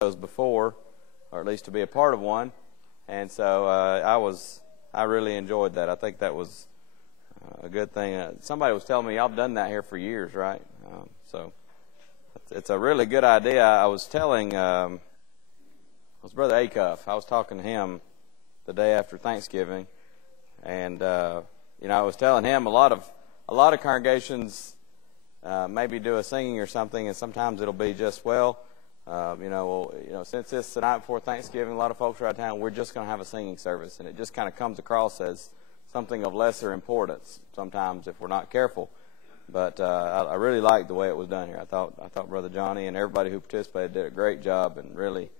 those before, or at least to be a part of one, and so I really enjoyed that. I think that was a good thing. Somebody was telling me y'all have done that here for years, right? So it's a really good idea. I was telling it was Brother Acuff. I was talking to him the day after Thanksgiving, and I was telling him a lot of congregations maybe do a singing or something, and sometimes it'll be just since it's the night before Thanksgiving, a lot of folks are out of town, we're just going to have a singing service, and it just kind of comes across as something of lesser importance sometimes if we're not careful. But I really liked the way it was done here. I thought Brother Johnny and everybody who participated did a great job and really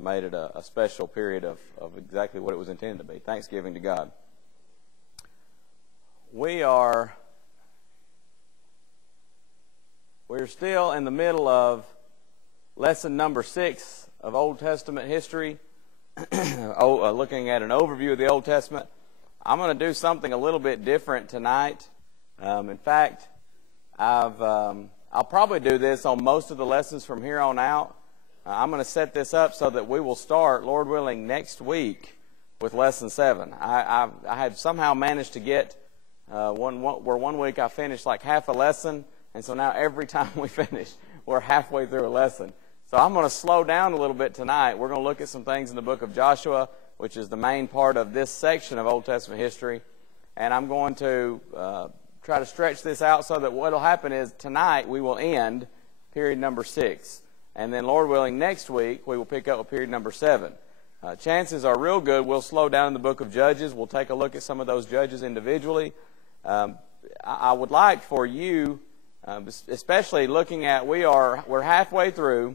made it a special period of exactly what it was intended to be, Thanksgiving to God. We're still in the middle of lesson number 6 of Old Testament history, looking at an overview of the Old Testament. I'm going to do something a little bit different tonight. In fact, I'll probably do this on most of the lessons from here on out. I'm going to set this up so that we will start, Lord willing, next week with lesson 7. I had somehow managed to get one week I finished like half a lesson, and so now every time we finish, we're halfway through a lesson. So I'm going to slow down a little bit tonight. We're going to look at some things in the book of Joshua, which is the main part of this section of Old Testament history. And I'm going to try to stretch this out so that what will happen is tonight we will end period number 6. And then, Lord willing, next week we will pick up with period number 7. Chances are real good we'll slow down in the book of Judges. We'll take a look at some of those judges individually. I would like for you, especially looking at we're halfway through.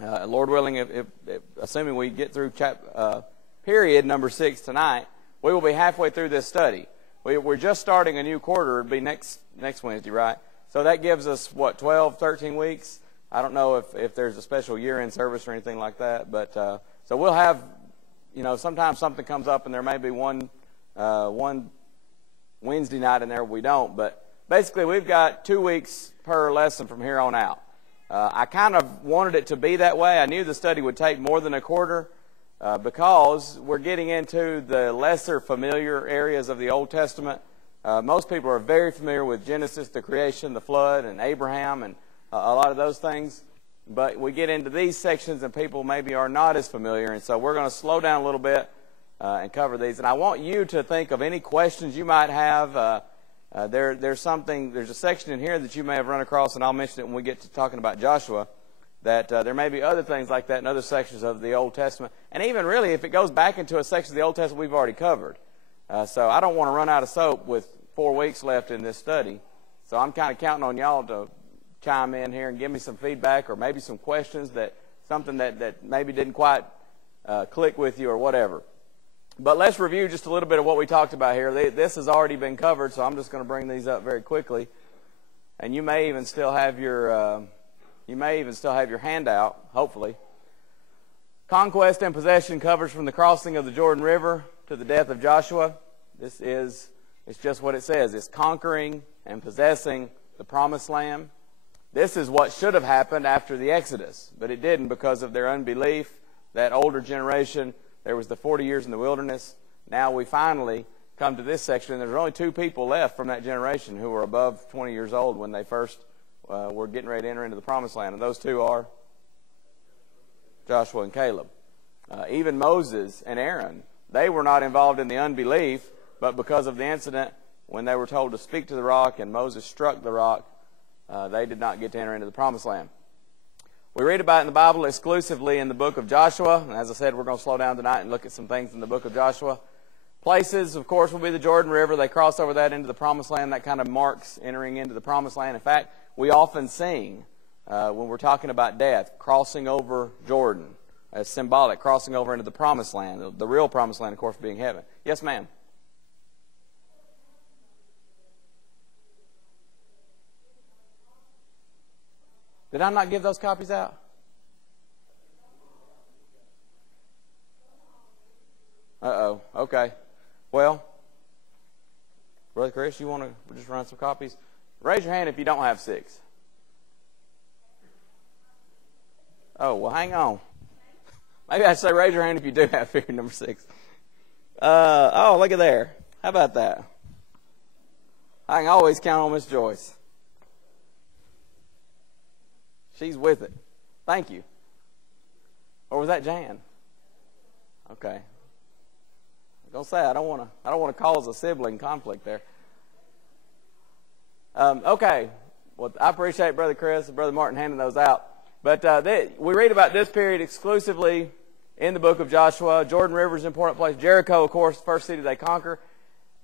Lord willing, if assuming we get through period number 6 tonight, we will be halfway through this study. We're just starting a new quarter. It'll be next Wednesday, right? So that gives us, 12, 13 weeks? I don't know if there's a special year-end service or anything like that. But so we'll have, sometimes something comes up and there may be one Wednesday night in there we don't. But basically we've got 2 weeks per lesson from here on out. I kind of wanted it to be that way. I knew the study would take more than a quarter because we're getting into the lesser familiar areas of the Old Testament. Most people are very familiar with Genesis, the creation, the flood, and Abraham, and a lot of those things. But we get into these sections and people maybe are not as familiar, and so we're going to slow down a little bit and cover these. And I want you to think of any questions you might have. There's a section in here that you may have run across, and I'll mention it when we get to talking about Joshua, that there may be other things like that in other sections of the Old Testament. And even really, if it goes back into a section of the Old Testament we've already covered. So I don't want to run out of soap with 4 weeks left in this study. So I'm kind of counting on y'all to chime in here and give me some feedback or maybe some questions, something that maybe didn't quite click with you or whatever. But let's review just a little bit of what we talked about here. This has already been covered, so I'm just going to bring these up very quickly. And you may even still have your handout, hopefully. Conquest and possession covers from the crossing of the Jordan River to the death of Joshua. It's just what it says. It's conquering and possessing the promised land. This is what should have happened after the Exodus, but it didn't because of their unbelief. That older generation, there was the 40 years in the wilderness. Now we finally come to this section. There's only 2 people left from that generation who were above 20 years old when they first were getting ready to enter into the promised land. And those 2 are Joshua and Caleb. Even Moses and Aaron, they were not involved in the unbelief, but because of the incident when they were told to speak to the rock and Moses struck the rock, they did not get to enter into the promised land. We read about it in the Bible exclusively in the book of Joshua. And as I said, we're going to slow down tonight and look at some things in the book of Joshua. Places, of course, will be the Jordan River. They cross over that into the promised land. That kind of marks entering into the promised land. In fact, we often sing when we're talking about death, crossing over Jordan. As symbolic, crossing over into the promised land. The real promised land, of course, being heaven. Yes, ma'am? Did I not give those copies out? Uh-oh. Okay. Well, Brother Chris, you want to just run some copies? Raise your hand if you don't have 6. Oh, well, hang on. Maybe I should say raise your hand if you do have fear, number 6. Oh, look at there. How about that? I can always count on Miss Joyce. She's with it. Thank you. Or was that Jan? Okay. I'm gonna say I don't want to cause a sibling conflict there. Okay. Well, I appreciate Brother Chris and Brother Martin handing those out. But we read about this period exclusively in the book of Joshua. Jordan River is an important place. Jericho, of course, the first city they conquer.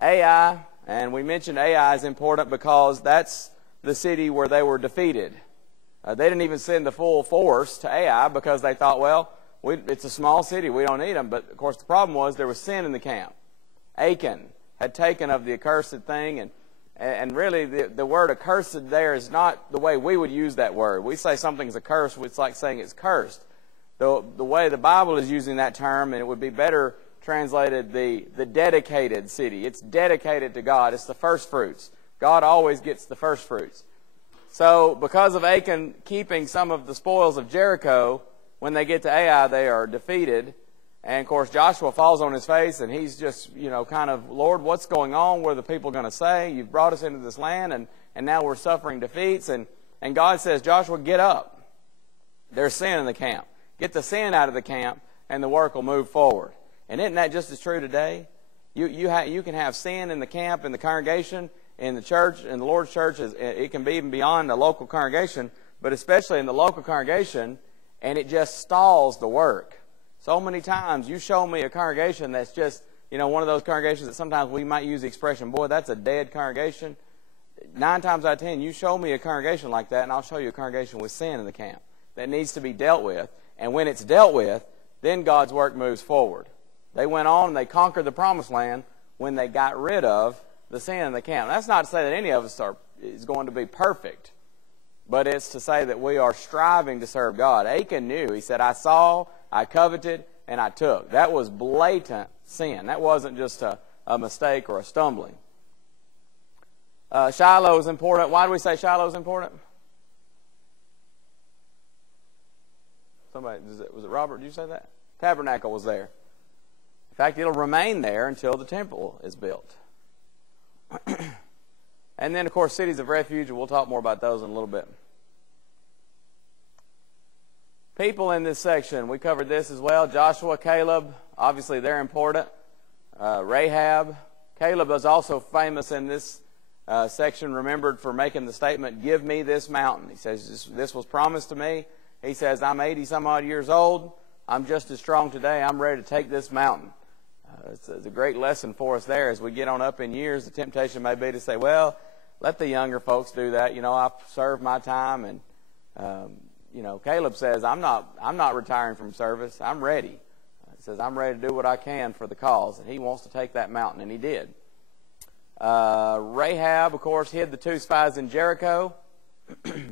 Ai, and we mentioned Ai is important because that's the city where they were defeated. They didn't even send the full force to Ai because they thought, well, it's a small city, we don't need them. But, of course, the problem was there was sin in the camp. Achan had taken of the accursed thing, and really the word accursed there is not the way we would use that word. We say something's accursed, it's like saying it's cursed. The way the Bible is using that term, and it would be better translated the dedicated city. It's dedicated to God. It's the first fruits. God always gets the first fruits. So because of Achan keeping some of the spoils of Jericho, when they get to Ai, they are defeated. And, of course, Joshua falls on his face, and he's just, kind of, Lord, what's going on? What are the people going to say? You've brought us into this land, and now we're suffering defeats. And God says, Joshua, get up. There's sin in the camp. Get the sin out of the camp, and the work will move forward. And isn't that just as true today? You can have sin in the camp, in the congregation, in the church, in the Lord's church. It can be even beyond the local congregation, but especially in the local congregation, and it just stalls the work. So many times you show me a congregation that's just, one of those congregations that sometimes we might use the expression, boy, that's a dead congregation. 9 times out of 10, you show me a congregation like that, and I'll show you a congregation with sin in the camp that needs to be dealt with. And when it's dealt with, then God's work moves forward. They went on and they conquered the promised land when they got rid of the sin in the camp. That's not to say that any of us is going to be perfect, but it's to say that we are striving to serve God. Achan knew. He said, I saw, I coveted, and I took. That was blatant sin. That wasn't just a mistake or a stumbling. Shiloh is important. Why do we say Shiloh is important? Somebody, was it Robert? Did you say that? Tabernacle was there. In fact, it'll remain there until the temple is built. And then, of course, cities of refuge, and we'll talk more about those in a little bit. People in this section, we covered this as well. Joshua, Caleb, obviously they're important. Rahab. Caleb is also famous in this section, remembered for making the statement, give me this mountain. He says, this was promised to me. He says, I'm 80-some-odd years old. I'm just as strong today. I'm ready to take this mountain. It's a great lesson for us there. As we get on up in years, the temptation may be to say, well, let the younger folks do that. I've served my time. And, Caleb says, I'm not retiring from service. I'm ready. He says, I'm ready to do what I can for the cause. And he wants to take that mountain, and he did. Rahab, of course, hid the 2 spies in Jericho.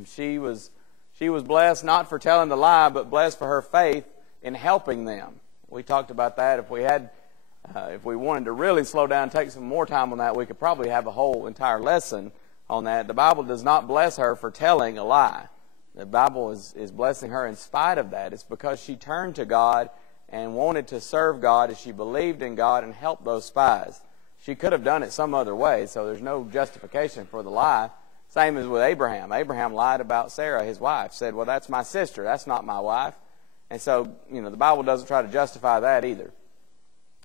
She was blessed not for telling the lie, but blessed for her faith in helping them. We talked about that. If we wanted to really slow down and take some more time on that, we could probably have a whole entire lesson on that. The Bible does not bless her for telling a lie. The Bible is blessing her in spite of that. It's because she turned to God and wanted to serve God as she believed in God and helped those spies. She could have done it some other way, so there's no justification for the lie. Same as with Abraham. Abraham lied about Sarah, his wife. Said, well, that's my sister. That's not my wife. And so, the Bible doesn't try to justify that either.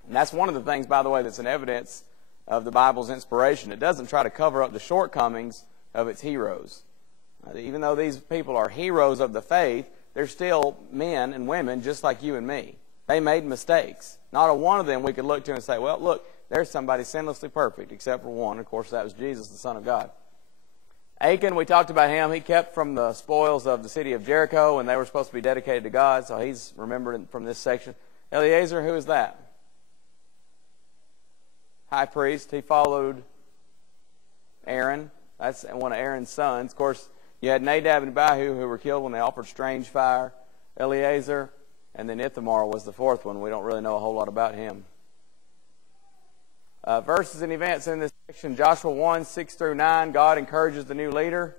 And that's one of the things, by the way, that's an evidence of the Bible's inspiration. It doesn't try to cover up the shortcomings of its heroes. Even though these people are heroes of the faith, they're still men and women just like you and me. They made mistakes. Not a one of them we could look to and say, well, look, there's somebody sinlessly perfect, except for one. Of course, that was Jesus, the Son of God. Achan, we talked about him. He kept from the spoils of the city of Jericho, and they were supposed to be dedicated to God, so he's remembered from this section. Eleazar, who is that? High priest. He followed Aaron. That's one of Aaron's sons. Of course, you had Nadab and Abihu who were killed when they offered strange fire. Eleazar, and then Ithamar was the 4th one. We don't really know a whole lot about him. Verses and events in this section, Joshua 1, 6 through 9, God encourages the new leader.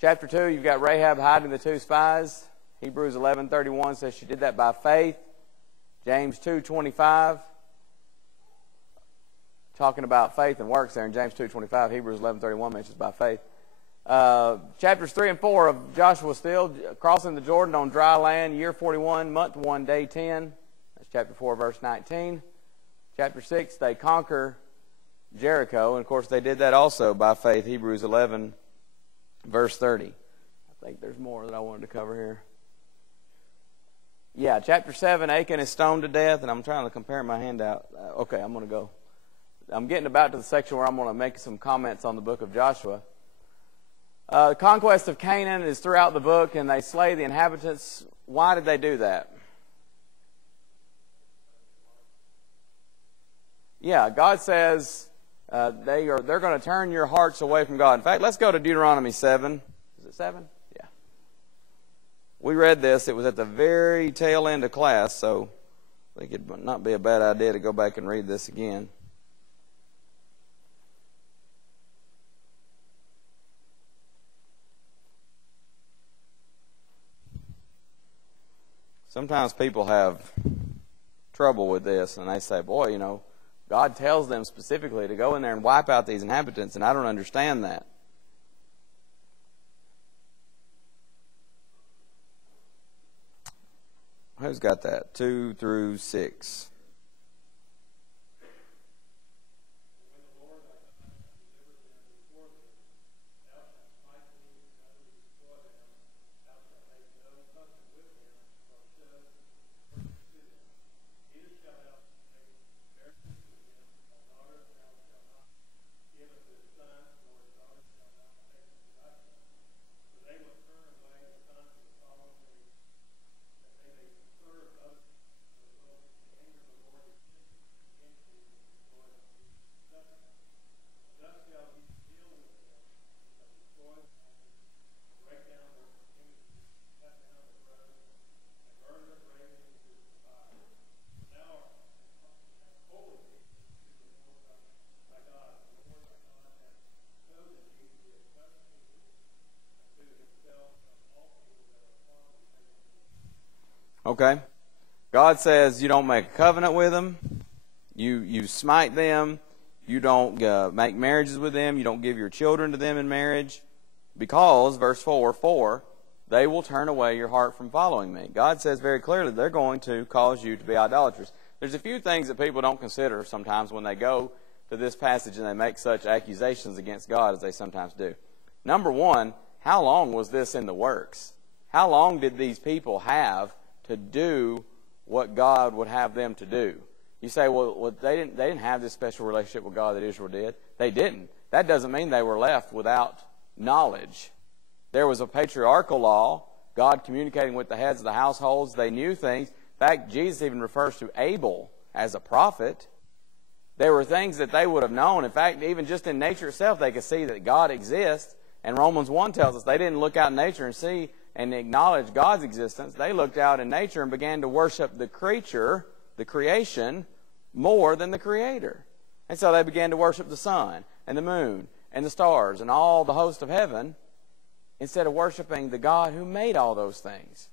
Chapter 2, you've got Rahab hiding the 2 spies. Hebrews 11:31 says she did that by faith. James 2:25, talking about faith and works there in James 2:25. Hebrews 11:31 mentions by faith. Chapters 3 and 4 of Joshua still, crossing the Jordan on dry land, year 41, month 1, day 10. That's chapter 4, verse 19. Chapter 6, they conquer Jericho, and of course they did that also by faith. Hebrews 11, verse 30. I think there's more that I wanted to cover here. Yeah, chapter 7, Achan is stoned to death, and I'm trying to compare my handout. Okay, I'm going to go. I'm getting about to the section where I'm going to make some comments on the book of Joshua. The conquest of Canaan is throughout the book, and they slay the inhabitants. Why did they do that? Yeah, God says they're going to turn your hearts away from God. In fact, let's go to Deuteronomy 7. Is it 7? Yeah. We read this. It was at the very tail end of class, so I think it would not be a bad idea to go back and read this again. Sometimes people have trouble with this, and they say, boy, God tells them specifically to go in there and wipe out these inhabitants, and I don't understand that. Who's got that? 2 through 6. Okay? God says you don't make a covenant with them. You smite them. You don't make marriages with them. You don't give your children to them in marriage. Because, verse 4, they will turn away your heart from following me. God says very clearly they're going to cause you to be idolaters. There's a few things that people don't consider sometimes when they go to this passage and they make such accusations against God as they sometimes do. Number one, how long was this in the works? How long did these people have to do what God would have them to do? You say, well, they didn't have this special relationship with God that Israel did. They didn't. That doesn't mean they were left without knowledge. There was a patriarchal law, God communicating with the heads of the households. They knew things. In fact, Jesus even refers to Abel as a prophet. There were things that they would have known. In fact, even just in nature itself, they could see that God exists. And Romans 1 tells us they didn't look out in nature and see and acknowledge God's existence. They looked out in nature and began to worship the creature, the creation, more than the Creator. And so they began to worship the sun and the moon and the stars and all the host of heaven instead of worshiping the God who made all those things.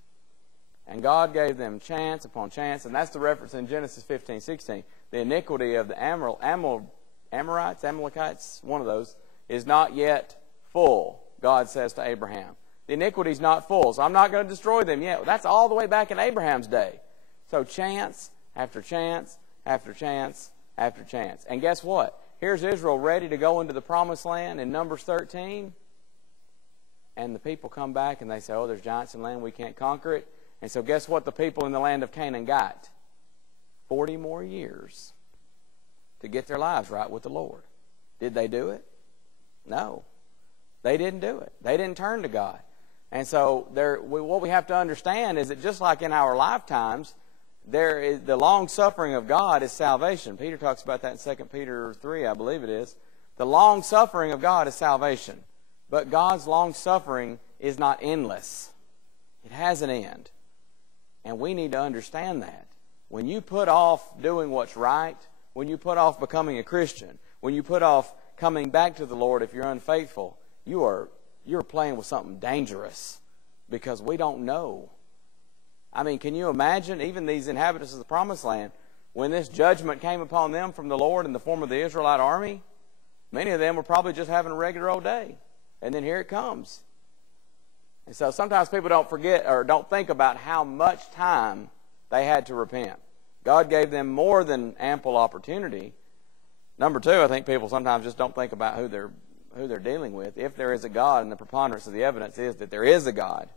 And God gave them chance upon chance, and that's the reference in Genesis 15:16. The iniquity of the Amorites, Amalekites, one of those, is not yet full, God says to Abraham. The iniquity is not full, so I'm not going to destroy them yet. That's all the way back in Abraham's day. So chance after chance after chance after chance. And guess what? Here's Israel ready to go into the promised land in Numbers 13. And the people come back and they say, oh, there's giants in the land, we can't conquer it. And so guess what the people in the land of Canaan got? 40 more years to get their lives right with the Lord. Did they do it? No. They didn't do it. They didn't turn to God. And so what we have to understand is that just like in our lifetimes, there is the long-suffering of God is salvation. Peter talks about that in 2 Peter 3, I believe it is. The long-suffering of God is salvation. But God's long-suffering is not endless. It has an end. And we need to understand that. When you put off doing what's right, when you put off becoming a Christian, when you put off coming back to the Lord if you're unfaithful, you're playing with something dangerous, because we don't know I mean, can you imagine even these inhabitants of the Promised Land, when this judgment came upon them from the Lord in the form of the Israelite army? Many of them were probably just having a regular old day. And then here it comes. And so sometimes people don't forget or don't think about how much time they had to repent. God gave them more than ample opportunity. Number two, I think people sometimes just don't think about who they're dealing with. If there is a God, and the preponderance of the evidence is that there is a God,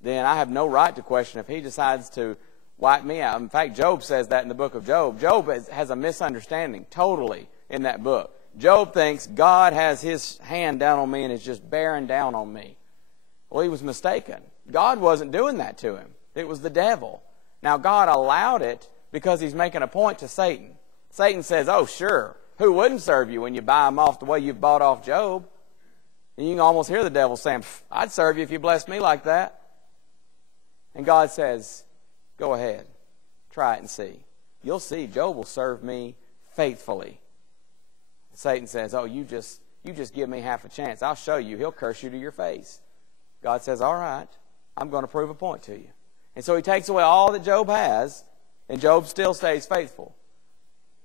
then I have no right to question if he decides to wipe me out. In fact, Job says that in the book of Job. Job has a misunderstanding totally in that book. Job thinks God has his hand down on me and is just bearing down on me. Well, he was mistaken. God wasn't doing that to him. It was the devil. Now, God allowed it because he's making a point to Satan. Satan says, oh, sure, who wouldn't serve you when you buy him off the way you've bought off Job? And you can almost hear the devil saying, I'd serve you if you blessed me like that. And God says, go ahead, try it and see. You'll see Job will serve me faithfully. Satan says, oh, you just give me half a chance. I'll show you. He'll curse you to your face. God says, all right, I'm going to prove a point to you. And so he takes away all that Job has, and Job still stays faithful.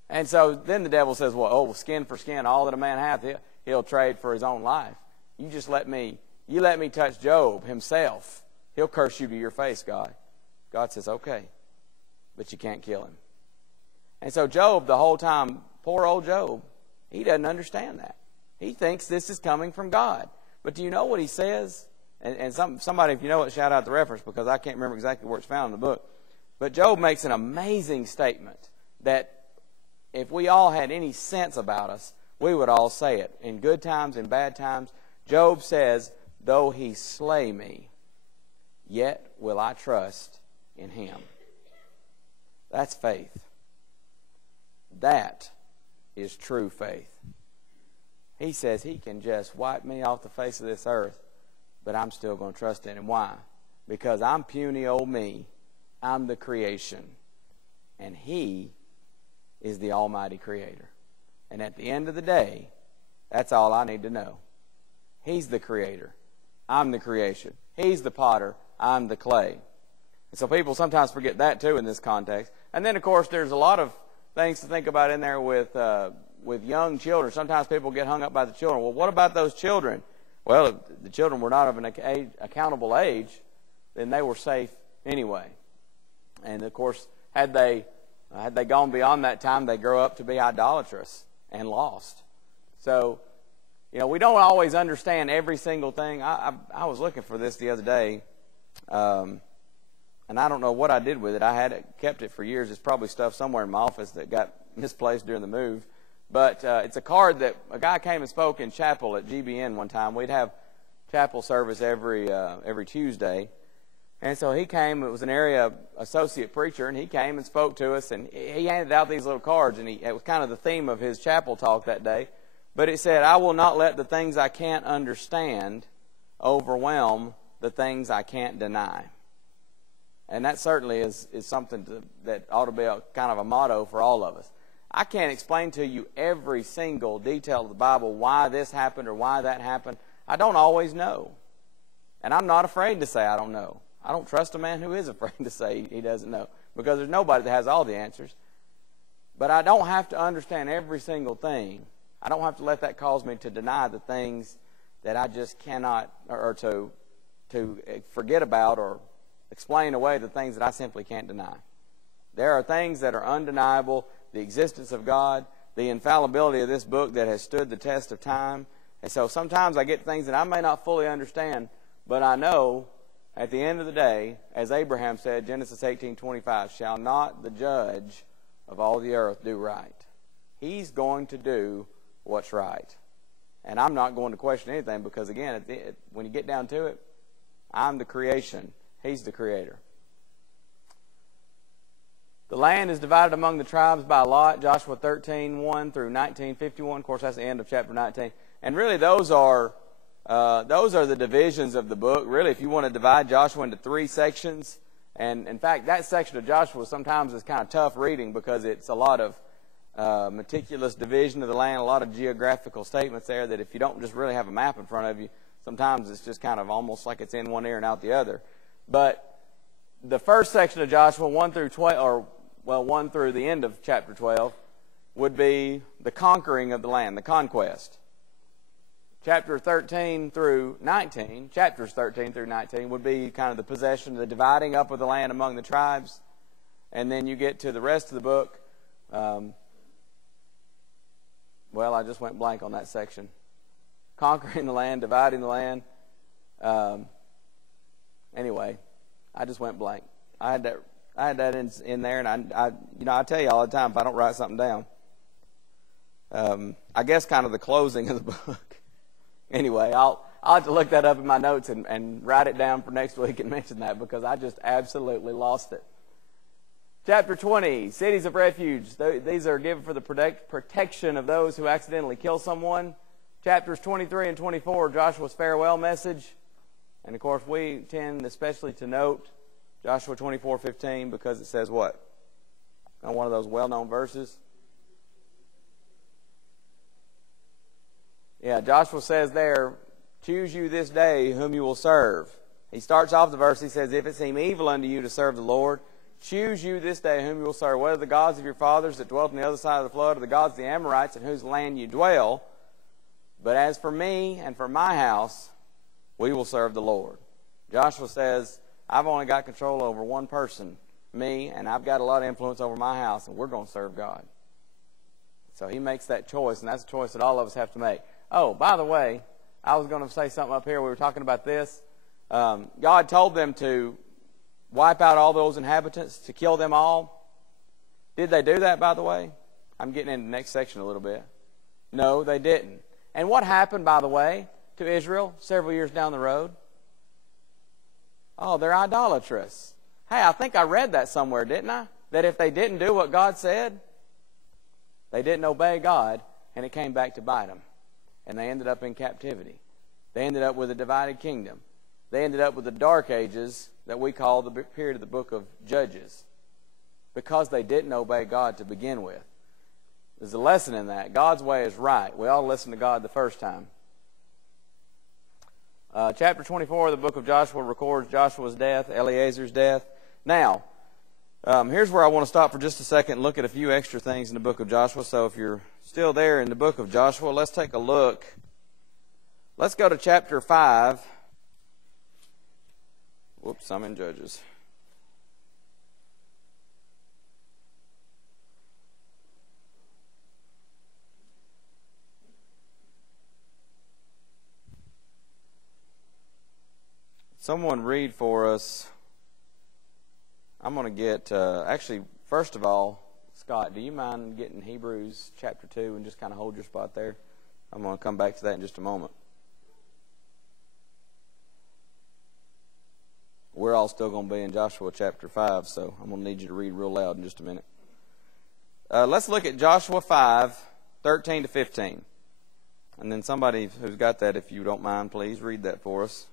And so then the devil says, well, skin for skin, all that a man hath, he'll trade for his own life. You let me touch Job himself. He'll curse you to your face, God. God says, okay, but you can't kill him. And so Job, the whole time, poor old Job, he doesn't understand that. He thinks this is coming from God. But do you know what he says? And somebody, if you know it, shout out the reference, because I can't remember exactly where it's found in the book. But Job makes an amazing statement that if we all had any sense about us, we would all say it. In good times, in bad times, Job says, though he slay me, yet will I trust in him. That's faith. That is true faith. He says he can just wipe me off the face of this earth, but I'm still going to trust in him. Why? Because I'm puny old me. I'm the creation. And he is the almighty creator. And at the end of the day, that's all I need to know. He's the creator. I'm the creation. He's the potter. I'm the clay. And so people sometimes forget that too in this context. And then, of course, there's a lot of things to think about in there with young children. Sometimes people get hung up by the children. Well, what about those children? Well, if the children were not of an accountable age, then they were safe anyway. And, of course, had they gone beyond that time, they grow up to be idolatrous and lost. So, we don't always understand every single thing. I was looking for this the other day, and I don't know what I did with it. I had kept it for years. It's probably stuff somewhere in my office that got misplaced during the move. But it's a card that a guy came and spoke in chapel at GBN one time. We'd have chapel service every Tuesday. And so he came. It was an area associate preacher, and he came and spoke to us. And he handed out these little cards, and it was kind of the theme of his chapel talk that day. But it said, I will not let the things I can't understand overwhelm the things I can't deny. And that certainly is something that ought to be kind of a motto for all of us. I can't explain to you every single detail of the Bible, why this happened or why that happened. I don't always know. And I'm not afraid to say I don't know. I don't trust a man who is afraid to say he doesn't know, because there's nobody that has all the answers. But I don't have to understand every single thing. I don't have to let that cause me to deny the things that I just cannot, or to forget about or explain away the things that I simply can't deny. There are things that are undeniable, the existence of God, the infallibility of this book that has stood the test of time. And so sometimes I get things that I may not fully understand, but I know at the end of the day, as Abraham said, Genesis 18:25, shall not the judge of all the earth do right? He's going to do what's right. And I'm not going to question anything, because, again, when you get down to it, I'm the creation. He's the creator. The land is divided among the tribes by lot, Joshua 13:1 through 19:51. Of course, that's the end of chapter 19. And really, those are the divisions of the book. Really, if you want to divide Joshua into 3 sections, and in fact, that section of Joshua sometimes is kind of tough reading, because it's a lot of meticulous division of the land, a lot of geographical statements there that if you don't just really have a map in front of you, sometimes it's just kind of almost like it's in one ear and out the other. But the first section of Joshua, 1 through 12, or, well, 1 through the end of chapter 12, would be the conquering of the land, the conquest. Chapters 13 through 19 would be kind of the possession, the dividing up of the land among the tribes. And then you get to the rest of the book. Well, I just went blank on that section. Conquering the land, dividing the land. Anyway, I just went blank. I had that in there, and I tell you all the time if I don't write something down. I guess kind of the closing of the book. Anyway, I'll have to look that up in my notes and write it down for next week and mention that, because I just absolutely lost it. Chapter 20, cities of refuge. These are given for the protection of those who accidentally kill someone. Chapters 23 and 24, Joshua's farewell message. And, of course, we tend especially to note Joshua 24:15 because it says what? On one of those well-known verses. Yeah, Joshua says there, choose you this day whom you will serve. He starts off the verse, he says, if it seem evil unto you to serve the Lord, choose you this day whom you will serve, whether the gods of your fathers that dwelt on the other side of the flood, or the gods of the Amorites in whose land you dwell. But as for me and for my house, we will serve the Lord. Joshua says, I've only got control over one person, me, and I've got a lot of influence over my house, and we're going to serve God. So he makes that choice, and that's a choice that all of us have to make. Oh, by the way, I was going to say something up here. We were talking about this. God told them to wipe out all those inhabitants, to kill them all. Did they do that, by the way? I'm getting into the next section a little bit. No, they didn't. And what happened, by the way, to Israel several years down the road? Oh, they're idolatrous. Hey, I think I read that somewhere, didn't I? That if they didn't do what God said, they didn't obey God, and it came back to bite them. And they ended up in captivity. They ended up with a divided kingdom. They ended up with the dark ages that we call the period of the book of Judges, because they didn't obey God to begin with. There's a lesson in that. God's way is right. We ought to listen to God the first time. Chapter 24 of the book of Joshua records Joshua's death, Eleazar's death. Now, here's where I want to stop for just a second and look at a few extra things in the book of Joshua. So if you're still there in the book of Joshua, let's take a look. Let's go to chapter 5. Whoops, I'm in Judges. Someone read for us. I'm going to get, actually, first of all, Scott, do you mind getting Hebrews chapter 2 and just kind of hold your spot there? I'm going to come back to that in just a moment. We're all still going to be in Joshua chapter 5, so I'm going to need you to read real loud in just a minute. Let's look at Joshua 5, 13 to 15. And then somebody who's got that, if you don't mind, please read that for us.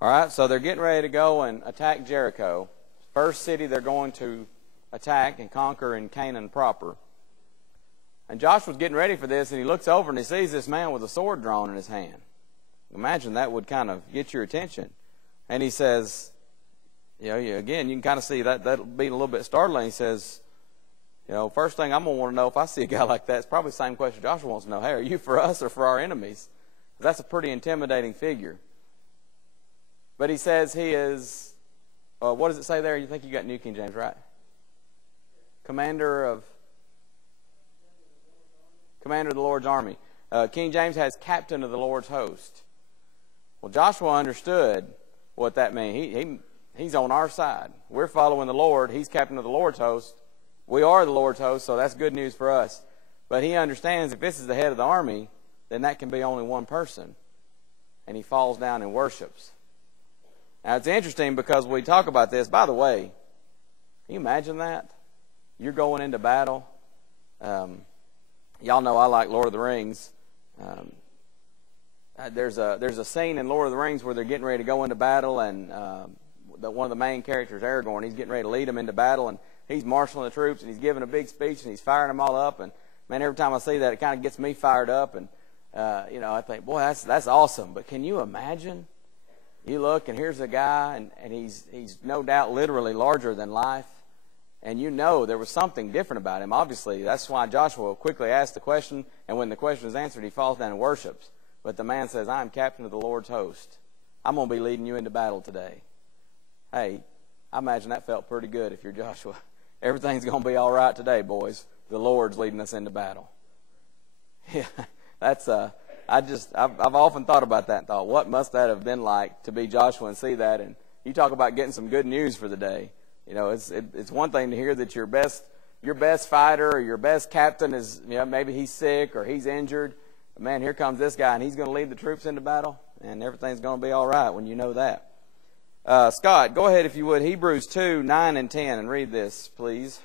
All right, so they're getting ready to go and attack Jericho. First city they're going to attack and conquer in Canaan proper. And Joshua's getting ready for this, and he looks over and he sees this man with a sword drawn in his hand. Imagine that would kind of get your attention. And he says, again, you can kind of see that'll be a little bit startling. He says, first thing I'm going to want to know if I see a guy like that, it's probably the same question Joshua wants to know. Hey, are you for us or for our enemies? That's a pretty intimidating figure. But he says he is, what does it say there? You think you got New King James, right? Commander of the Lord's army. King James has captain of the Lord's host. Well, Joshua understood what that meant. He's on our side. We're following the Lord. He's captain of the Lord's host. We are the Lord's host, so that's good news for us. But he understands if this is the head of the army, then that can be only one person. And he falls down and worships. Now, it's interesting because we talk about this. By the way, can you imagine that? You're going into battle. Y'all know I like Lord of the Rings. There's a scene in Lord of the Rings where they're getting ready to go into battle, and one of the main characters, Aragorn, he's getting ready to lead them into battle, and he's marshaling the troops, and he's giving a big speech, and he's firing them all up. And man, every time I see that, it kind of gets me fired up. And I think, boy, that's awesome. But can you imagine? You look, and here's a guy, and he's no doubt literally larger than life. And you know there was something different about him. Obviously, that's why Joshua quickly asked the question, and when the question is answered, he falls down and worships. But the man says, I am captain of the Lord's host. I'm going to be leading you into battle today. Hey, I imagine that felt pretty good if you're Joshua. Everything's going to be all right today, boys. The Lord's leading us into battle. Yeah, that's I've often thought about that and thought, what must that have been like to be Joshua and see that? And you talk about getting some good news for the day. You know, it's one thing to hear that your best fighter or your best captain is, maybe he's sick or he's injured. But man, here comes this guy, and he's going to lead the troops into battle, and everything's going to be all right when you know that. Scott, go ahead if you would. Hebrews 2, 9 and 10, and read this, please.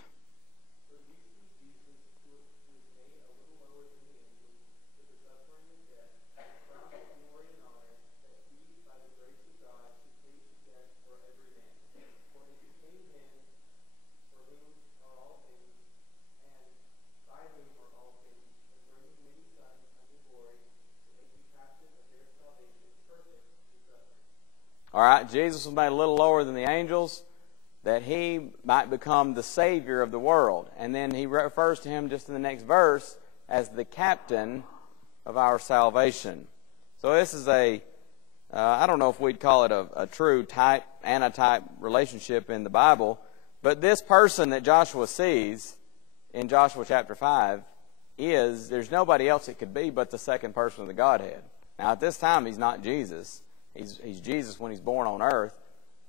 All right, Jesus was made a little lower than the angels that he might become the Savior of the world. And then he refers to him just in the next verse as the captain of our salvation. So this is I don't know if we'd call it a true type, antitype relationship in the Bible, but this person that Joshua sees in Joshua chapter 5 there's nobody else it could be but the second person of the Godhead. Now at this time he's not Jesus. He's Jesus when he's born on earth,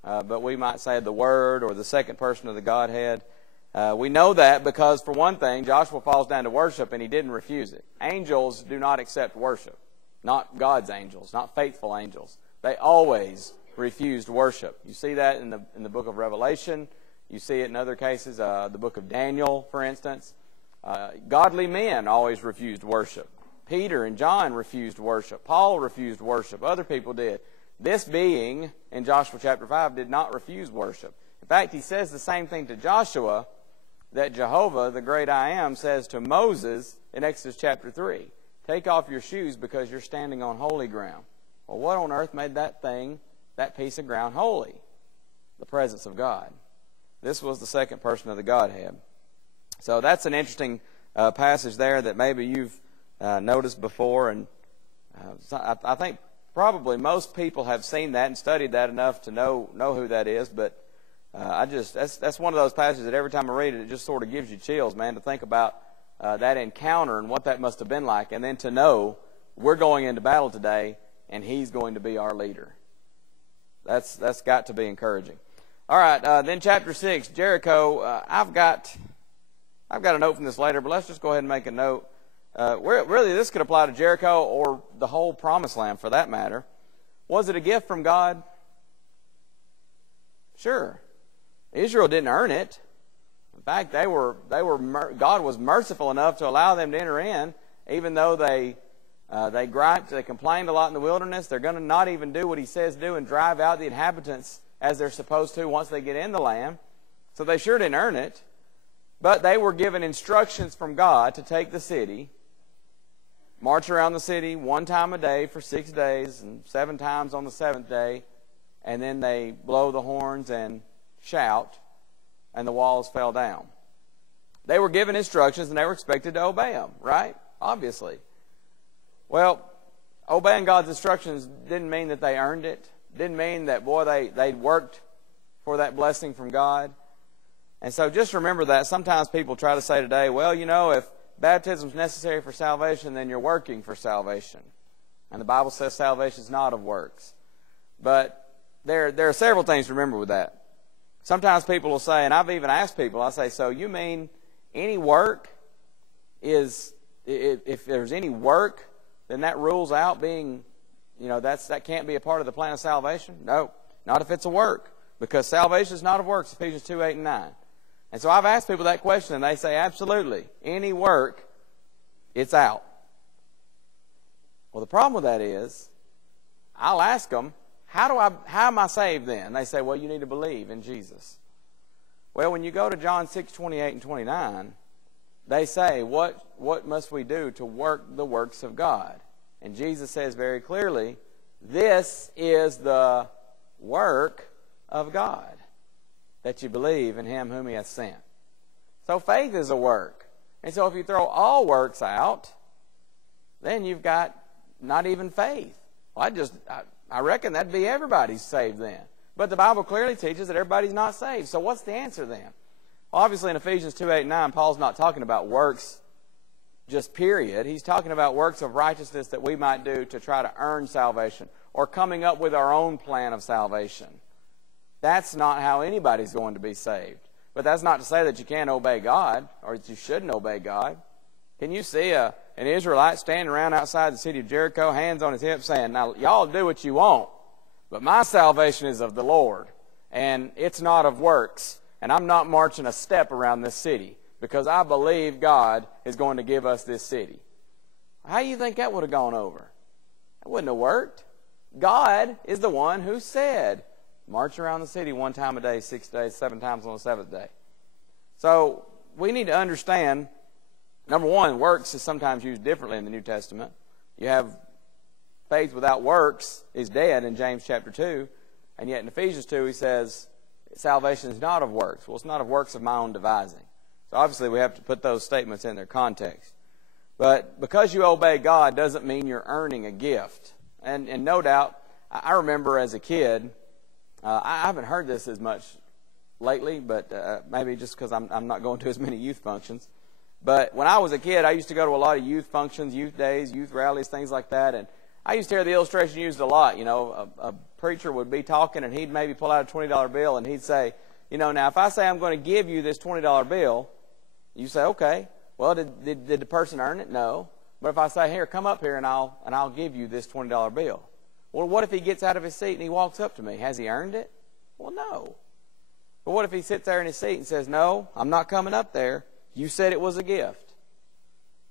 but we might say the Word or the second person of the Godhead. We know that because, for one thing, Joshua falls down to worship and he didn't refuse it. Angels do not accept worship, not God's angels, not faithful angels. They always refused worship. You see that in the book of Revelation. You see it in other cases, the book of Daniel, for instance. Godly men always refused worship. Peter and John refused worship. Paul refused worship. Other people did. This being, in Joshua chapter 5, did not refuse worship. In fact, he says the same thing to Joshua that Jehovah, the great I Am, says to Moses in Exodus chapter 3. Take off your shoes because you're standing on holy ground. Well, what on earth made that piece of ground holy? The presence of God. This was the second person of the Godhead. So that's an interesting passage there that maybe you've noticed before, and I think probably most people have seen that and studied that enough to know who that is. But that's one of those passages that every time I read it, it just sort of gives you chills, man, to think about that encounter and what that must have been like, and then to know we're going into battle today and he's going to be our leader. That's got to be encouraging. All right, then chapter 6, Jericho. I've got a note from this later, but let's just go ahead and make a note. Really, this could apply to Jericho or the whole Promised Land for that matter. Was it a gift from God? Sure. Israel didn't earn it. In fact, God was merciful enough to allow them to enter in, even though they griped, they complained a lot in the wilderness. They're going to not even do what he says do and drive out the inhabitants as they're supposed to once they get in the land. So they sure didn't earn it. But they were given instructions from God to take the city, march around the city one time a day for 6 days and 7 times on the 7th day, and then they blow the horns and shout, and the walls fell down. They were given instructions and they were expected to obey them, right? Obviously. Well, obeying God's instructions didn't mean that they earned it. Didn't mean that, they'd worked for that blessing from God. And so just remember that. Sometimes people try to say today, well, if baptism is necessary for salvation, then you're working for salvation. And the Bible says salvation is not of works. But there are several things to remember with that. Sometimes people will say, and I've even asked people, I say, so you mean any work is if there's any work, then that rules out being, that can't be a part of the plan of salvation? No, not if it's a work, because salvation is not of works, Ephesians 2, 8, and 9. And so I've asked people that question, and they say, absolutely, any work, it's out. Well, the problem with that is, I'll ask them, how am I saved then? And they say, well, you need to believe in Jesus. Well, when you go to John 6, 28 and 29, they say, what must we do to work the works of God? And Jesus says very clearly, this is the work of God, that you believe in Him whom He hath sent. So faith is a work. And so if you throw all works out, then you've got not even faith. Well, I reckon that'd be everybody's saved then. But the Bible clearly teaches that everybody's not saved. So what's the answer then? Well, obviously in Ephesians 2, 8, and 9, Paul's not talking about works just period. He's talking about works of righteousness that we might do to try to earn salvation, or coming up with our own plan of salvation. That's not how anybody's going to be saved. But that's not to say that you can't obey God, or that you shouldn't obey God. Can you see an Israelite standing around outside the city of Jericho, hands on his hips, saying, now, y'all do what you want, but my salvation is of the Lord, and it's not of works, and I'm not marching a step around this city, because I believe God is going to give us this city. How do you think that would have gone over? That wouldn't have worked. God is the one who said, march around the city one time a day, 6 days, 7 times on the 7th day. So we need to understand, number one, works is sometimes used differently in the New Testament. You have faith without works is dead in James chapter 2, and yet in Ephesians 2 he says salvation is not of works. Well, it's not of works of my own devising. So obviously we have to put those statements in their context. But because you obey God doesn't mean you're earning a gift. And no doubt, I remember as a kid, I haven't heard this as much lately, but maybe just because I'm not going to as many youth functions. But when I was a kid, I used to go to a lot of youth functions, youth days, youth rallies, things like that. And I used to hear the illustration used a lot. A preacher would be talking, and he'd maybe pull out a $20 bill, and he'd say, now if I say I'm going to give you this $20 bill, you say, okay. Well, did the person earn it? No. But if I say, here, come up here, and I'll give you this $20 bill. Well, what if he gets out of his seat and he walks up to me? Has he earned it? Well, no. But what if he sits there in his seat and says, no, I'm not coming up there. You said it was a gift.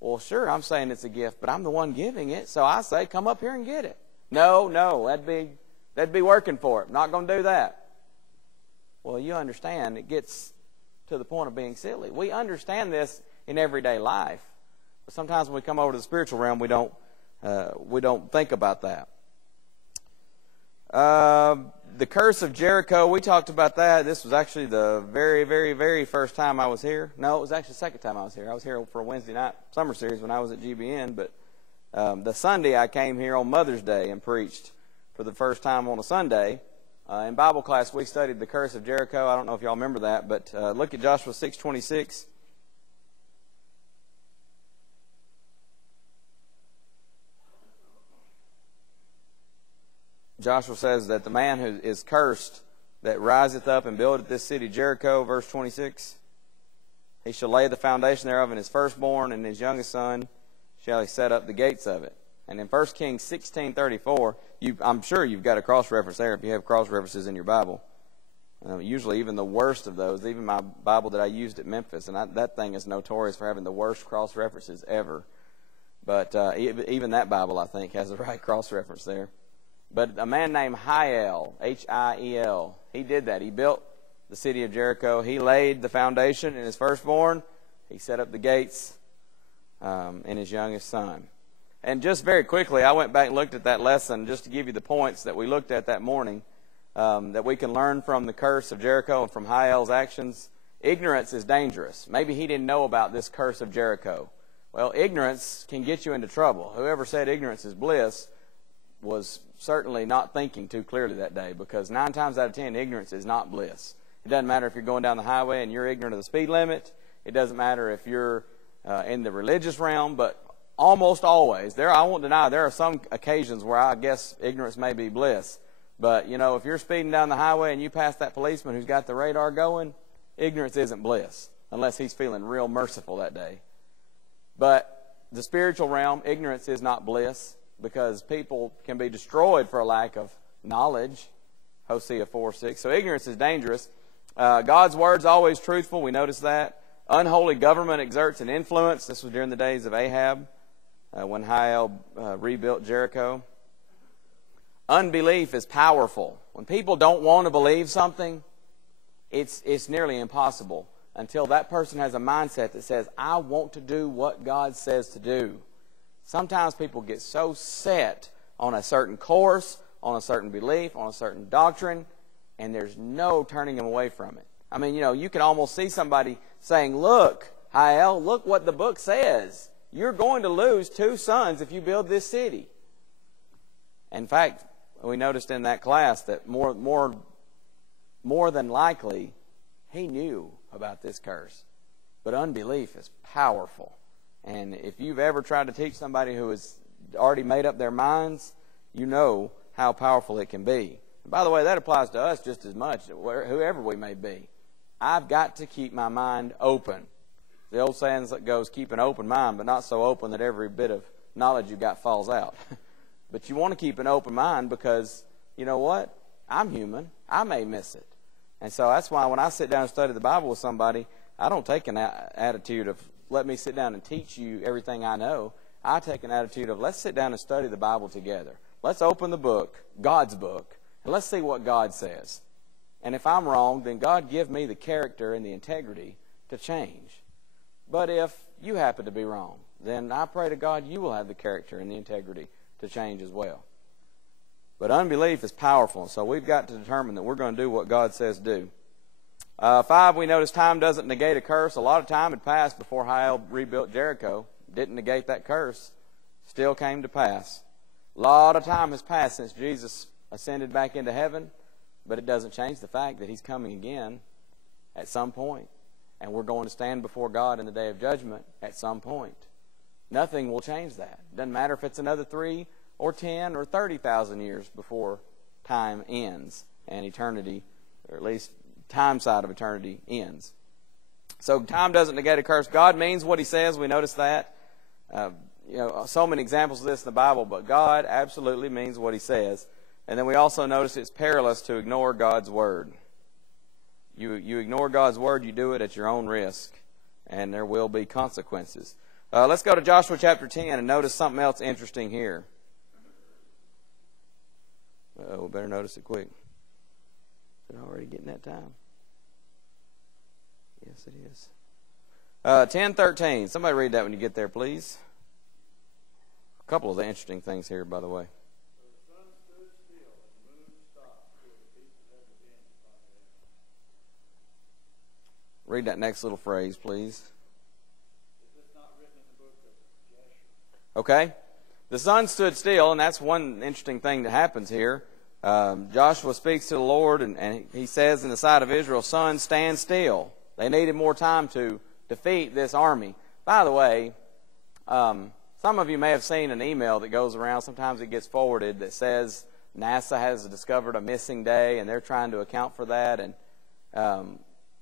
Well, sure, I'm saying it's a gift, but I'm the one giving it, so I say, come up here and get it. No, that'd be working for it. Not going to do that. Well, you understand, it gets to the point of being silly. We understand this in everyday life, but sometimes when we come over to the spiritual realm, we don't think about that. The curse of Jericho, we talked about that. This was actually the very, very, very first time I was here. No, it was actually the second time I was here. I was here for a Wednesday night summer series when I was at GBN, but the Sunday I came here on Mother's Day and preached for the first time on a Sunday. In Bible class, we studied the curse of Jericho. I don't know if y'all remember that, but look at Joshua 6:26. Joshua says that the man who is cursed that riseth up and buildeth this city Jericho, verse 26, he shall lay the foundation thereof, and his firstborn and his youngest son shall he set up the gates of it. And in 1 Kings 16:34, I'm sure you've got a cross-reference there if you have cross-references in your Bible. Usually even the worst of those, even my Bible that I used at Memphis, and that thing is notorious for having the worst cross-references ever. But even that Bible, I think, has the right cross-reference there. But a man named Hiel, Hiel, he did that. He built the city of Jericho. He laid the foundation in his firstborn. He set up the gates in his youngest son. And just very quickly, I went back and looked at that lesson just to give you the points that we looked at that morning that we can learn from the curse of Jericho and from Hiel's actions. Ignorance is dangerous. Maybe he didn't know about this curse of Jericho. Well, ignorance can get you into trouble. Whoever said ignorance is bliss was certainly not thinking too clearly that day, because 9 times out of 10, ignorance is not bliss. It doesn't matter if you're going down the highway and you're ignorant of the speed limit. It doesn't matter if you're in the religious realm, but almost always, I won't deny, there are some occasions where I guess ignorance may be bliss. But, if you're speeding down the highway and you pass that policeman who's got the radar going, ignorance isn't bliss, unless he's feeling real merciful that day. But the spiritual realm, ignorance is not bliss, because people can be destroyed for a lack of knowledge. Hosea 4:6. So ignorance is dangerous. God's word's always truthful. We notice that. Unholy government exerts an influence. This was during the days of Ahab, when Hiel rebuilt Jericho. Unbelief is powerful. When people don't want to believe something, it's nearly impossible until that person has a mindset that says, I want to do what God says to do. Sometimes people get so set on a certain course, on a certain belief, on a certain doctrine, and there's no turning them away from it. I mean, you can almost see somebody saying, look, Hiel, look what the book says. You're going to lose 2 sons if you build this city. In fact, we noticed in that class that more than likely, he knew about this curse. But unbelief is powerful. And if you've ever tried to teach somebody who has already made up their minds, you know how powerful it can be. And by the way, that applies to us just as much, whoever we may be. I've got to keep my mind open. The old saying goes, keep an open mind, but not so open that every bit of knowledge you've got falls out. But you want to keep an open mind because, you know what? I'm human. I may miss it. And so that's why when I sit down and study the Bible with somebody, I don't take an attitude of, let me sit down and teach you everything I know. I take an attitude of, let's sit down and study the Bible together. Let's open the book, God's book, and let's see what God says. And if I'm wrong, then God give me the character and the integrity to change. But if you happen to be wrong, then I pray to God you will have the character and the integrity to change as well. But unbelief is powerful, so we've got to determine that we're going to do what God says do. 5, we notice time doesn't negate a curse. A lot of time had passed before Hiel rebuilt Jericho. Didn't negate that curse. Still came to pass. A lot of time has passed since Jesus ascended back into heaven, but it doesn't change the fact that he's coming again at some point. And we're going to stand before God in the day of judgment at some point. Nothing will change that. Doesn't matter if it's another 3 or 10 or 30,000 years before time ends and eternity, or at least time side of eternity, ends. So time doesn't negate a curse. God means what he says. We notice that. So many examples of this in the Bible, but God absolutely means what he says. And then we also notice it's perilous to ignore God's word. You ignore God's word, you do it at your own risk, and there will be consequences. Let's go to Joshua chapter 10 and notice something else interesting here. We better notice it quick. Is it already getting that time? Yes, it is. 10:13. Somebody read that when you get there, please. A couple of the interesting things here, by the way. The sun stood still and the moon stopped till the people had revenge upon them. Read that next little phrase, please. Is this not written in the book of Jasher? Okay. The sun stood still, and that's one interesting thing that happens here. Joshua speaks to the Lord, and he says in the sight of Israel, sun, stand still. They needed more time to defeat this army. By the way, some of you may have seen an email that goes around. Sometimes it gets forwarded that says NASA has discovered a missing day, and they're trying to account for that. And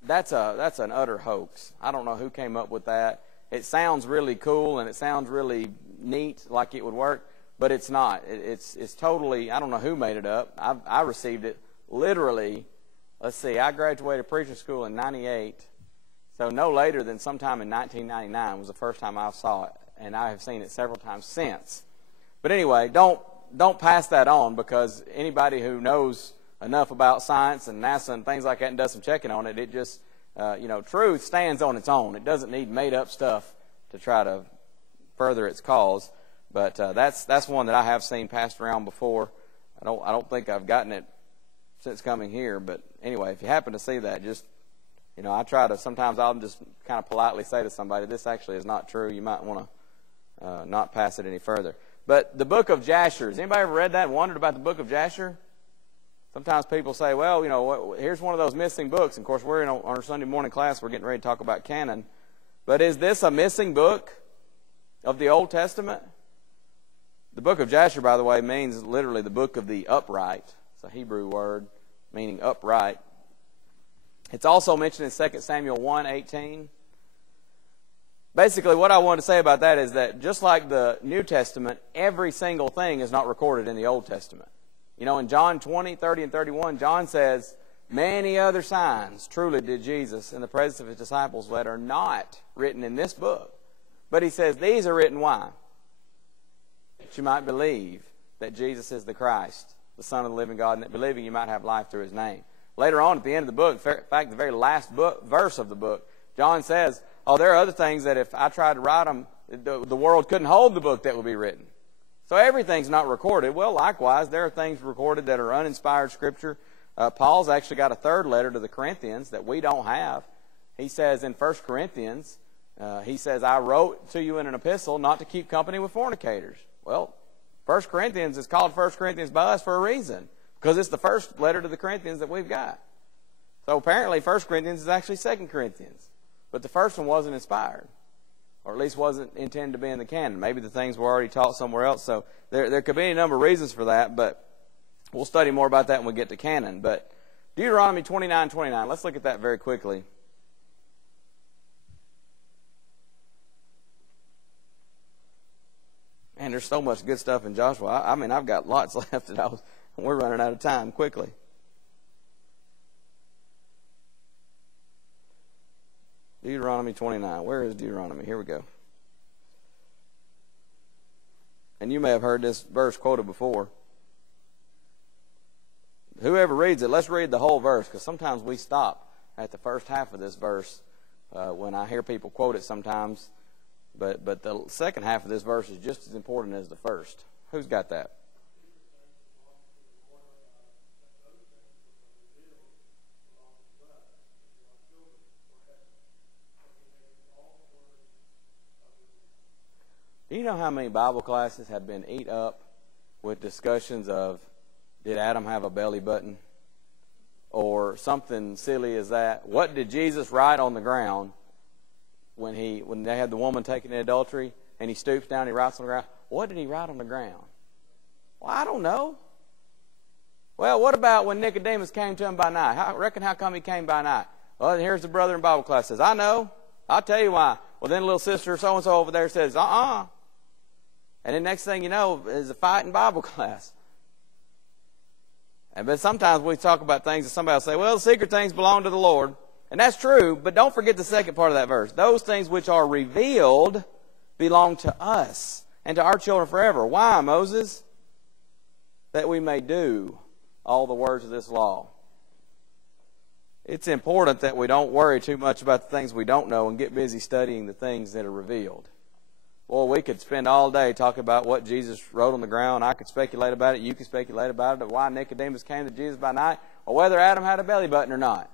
that's an utter hoax. I don't know who came up with that. It sounds really cool, and it sounds really neat, like it would work, but it's not. It's totally, I don't know who made it up. I received it literally. Let's see, I graduated preacher school in 98, so no later than sometime in 1999 was the first time I saw it, and I have seen it several times since. But anyway, don't pass that on, because anybody who knows enough about science and NASA and things like that and does some checking on it, it just, truth stands on its own. It doesn't need made-up stuff to try to further its cause. But that's one that I have seen passed around before. I don't think I've gotten it since coming here. But anyway, if you happen to see that, just, I try to, sometimes I'll just kind of politely say to somebody, this actually is not true. You might want to not pass it any further. But the book of Jasher, has anybody ever read that and wondered about the book of Jasher? Sometimes people say, well, here's one of those missing books. And of course, we're in our Sunday morning class, we're getting ready to talk about canon. But is this a missing book of the Old Testament? The book of Jasher, by the way, means literally the book of the upright. It's a Hebrew word meaning upright. It's also mentioned in 2 Samuel 1:18. Basically, what I want to say about that is that just like the New Testament, every single thing is not recorded in the Old Testament. You know, in John 20, 30, and 31, John says, many other signs truly did Jesus in the presence of his disciples that are not written in this book. But he says these are written why? That you might believe that Jesus is the Christ, the Son of the living God, and that believing you might have life through his name. Later on at the end of the book, in fact, the very last verse of the book, John says, oh, there are other things that if I tried to write them, the world couldn't hold the book that would be written. So everything's not recorded. Well, likewise, there are things recorded that are uninspired Scripture. Paul's actually got a third letter to the Corinthians that we don't have. He says in 1 Corinthians, he says, I wrote to you in an epistle not to keep company with fornicators. Well, 1 Corinthians is called 1 Corinthians by us for a reason, because it's the first letter to the Corinthians that we've got. So apparently 1 Corinthians is actually 2 Corinthians. But the first one wasn't inspired, or at least wasn't intended to be in the canon. Maybe the things were already taught somewhere else. So there could be any number of reasons for that, but we'll study more about that when we get to canon. But Deuteronomy 29:29, let's look at that very quickly. Man, there's so much good stuff in Joshua. I mean, I've got lots left, and we're running out of time quickly. Deuteronomy 29. Where is Deuteronomy? Here we go. And you may have heard this verse quoted before. Whoever reads it, let's read the whole verse, because sometimes we stop at the first half of this verse when I hear people quote it sometimes. But the second half of this verse is just as important as the first. Who's got that? Do you know how many Bible classes have been eat up with discussions of, did Adam have a belly button? Or something silly as that. What did Jesus write on the ground when they had the woman taken in adultery and he stoops down and he writes on the ground? What did he write on the ground? Well, I don't know. Well, what about when Nicodemus came to him by night? How come he came by night? Well, here's the brother in Bible class says, I know. I'll tell you why. Well, then little sister so-and-so over there says, And then next thing you know is a fight in Bible class. But sometimes we talk about things and somebody will say, well, the secret things belong to the Lord. And that's true, but don't forget the second part of that verse. Those things which are revealed belong to us and to our children forever. Why, Moses? That we may do all the words of this law. It's important that we don't worry too much about the things we don't know and get busy studying the things that are revealed. Well, we could spend all day talking about what Jesus wrote on the ground. I could speculate about it. You could speculate about it. Why Nicodemus came to Jesus by night, or whether Adam had a belly button or not.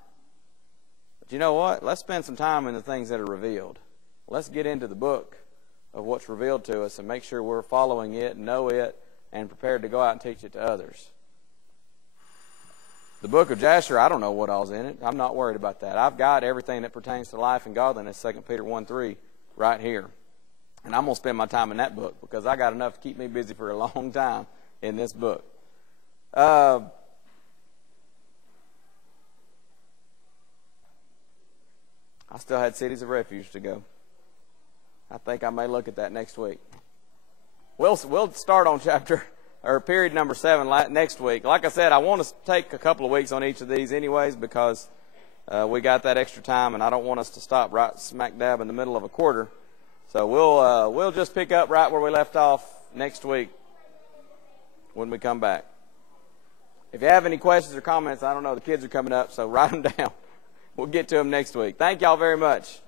But you know what? Let's spend some time in the things that are revealed. Let's get into the book of what's revealed to us and make sure we're following it, know it, and prepared to go out and teach it to others. The book of Jasher, I don't know what all's in it. I'm not worried about that. I've got everything that pertains to life and godliness, 2 Peter 1:3, right here. And I'm going to spend my time in that book because I got enough to keep me busy for a long time in this book. I still had Cities of Refuge to go. I think I may look at that next week. We'll start on period number 7 next week. Like I said, I want to take a couple of weeks on each of these anyways because we got that extra time, and I don't want us to stop right smack dab in the middle of a quarter. So we'll just pick up right where we left off next week when we come back. If you have any questions or comments, I don't know, the kids are coming up, so write them down. We'll get to them next week. Thank y'all very much.